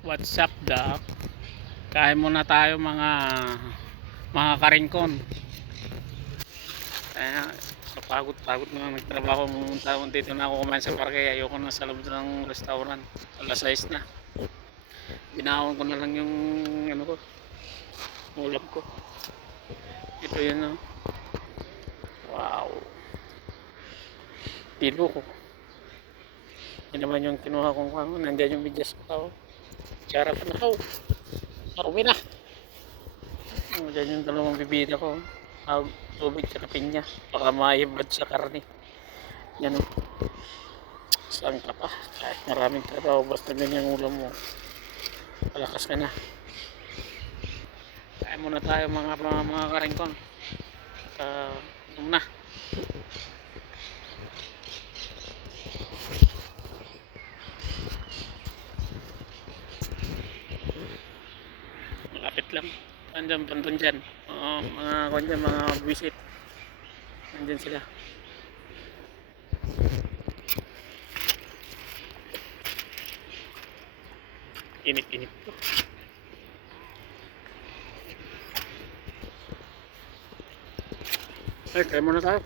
What's up, Doc? Kain muna tayo mga karingkon. Kaya pagod na nagtrabaho. Dito na ako kumain sa parke. Ayoko na sa loob ng restaurant. Alas 6 na. Binawon ko na lang yung ulam ko. Ito yun, oh. Wow. Tilo ko. Yan naman yung kinuha kong kamo. Nandiyan yung bidyas ko. Tsara pa na ako. Marumi na. Diyan yung dalawang bibida ko. Tubig sa pinya. Baka maibad sa karne. Yan, o. Saan ka pa? Kahit maraming trabaho. Basta ganyan ulam mo. Palakas ka na. Kaya muna tayo mga karingkon. Na. Malapit lang. Andyan, bandun dyan. Mga visit. Andyan sila. Init-init po. Ay, kaya muna tayo.